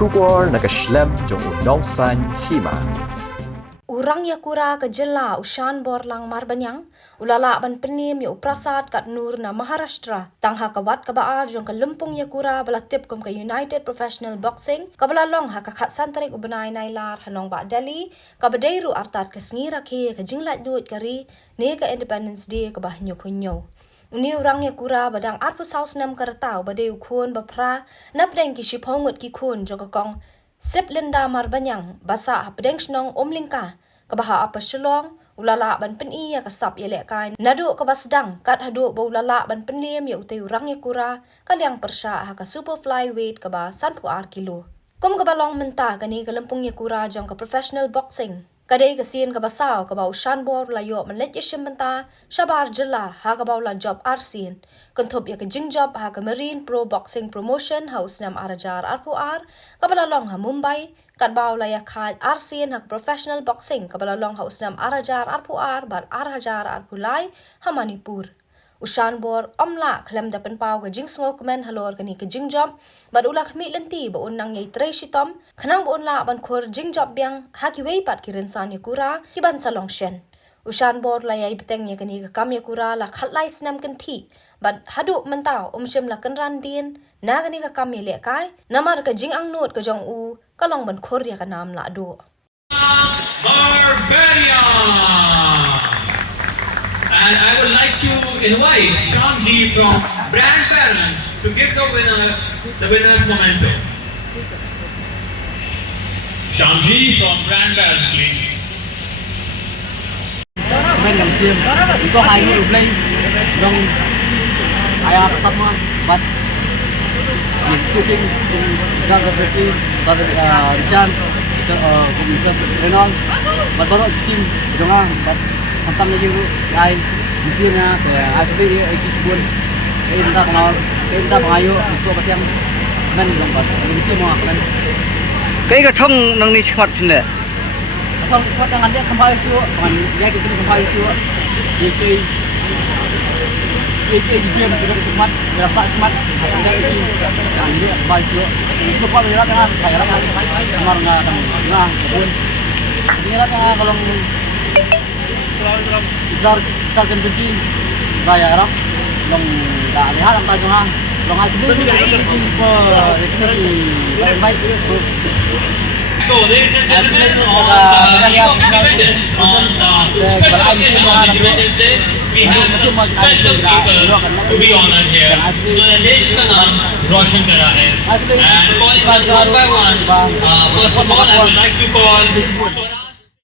Shubor nakaslem jong unongsan hima. Urang yakura ke jela ushan borlang marbanyang ulala ban penim ya uprasat kat nur na Maharashtra tangha kawat ka baar jong ka lempung yakura balatip kum ka United Professional Boxing ka balalong ha ka khat santarik ubanay nailar hanong ba Delhi ka badairu artat ka sngira ke ka jinglat duit kari ne ka Independence Day ka bahnyo kunyo. Uni urang yakura badang arpu saus nam karatau badai ukun bapra napdeng ki shipongut ki kun jong ka kong Sip Linda Marbanyang basa hapdeng snong omlingka kabaha apa shalong ulala ban peni ya kasap yelek kain nadu kabasdang kat hadu ba ulala ban penim ya utay urang yakura kalyang persya ha ka super flyweight kaba 1 kilo kom kabalong menta kani kalampung yakura jong ka professional boxing kadai kasin kabasaw kaba ushan bor layo manlet yeshim menta shabar jilla ha kaba ula job arsin kontop ya ka jingjob ha ka Marine Pro Boxing Promotion House nam arajar arpuar kabalalong ha Mumbai kat baula ya khai arsin ha professional boxing kabalalong ha usnam arajar arpuar bar arajar arpulai ha Manipur ushan bor omla khlem da penpau ka jingsngok men halor kani ka jingjob bar ula khmi lenti ba unnang yai tre shitom khanang ba unla ban khor jingjob biang ha ki wei pat ki rensan yakura ki ban salong shen ushan bor la yai beteng ya kani ka kam yakura la khatlai snam kan thi bat hadu mentau shim la kan ran din na kani ka kam le kai namar ka jing ang not ka jong u kalong ban khor ya ka nam la do Barbarian. And I would like to invite Shamji from Brand Baron to give the winner's memento. Shamji from Brand Baron, please. Bên cầm xiêm chỉ có hai người lên trong ai áp sắp mà bắt những cooking ra cái gì ra cái Richard cũng sẽ Renon bắt bắt team trong ang bắt tham tam như ai xiêm na thì ai cũng biết ai cũng buồn em ta pengayo untuk pasang men trong bắt xiêm mà kan cái thông năng ni smart pin le không có tangan dia kembali suruh dengan dia kita kembali suruh dia kita semat rasa semat ada ini dan dia kembali suruh itu apa dia tengah saya lah kamar nggak pun ini lah kalau besar kan pergi saya harap long tak lihat orang tajam long aja itu baik So, ladies and gentlemen, on the eve of Independence, on the special occasion of Independence Day, we have some special people to be honored here. So, the देश का नाम रोशन करा है. And calling them one by one, first of all, I would like to call Swaraj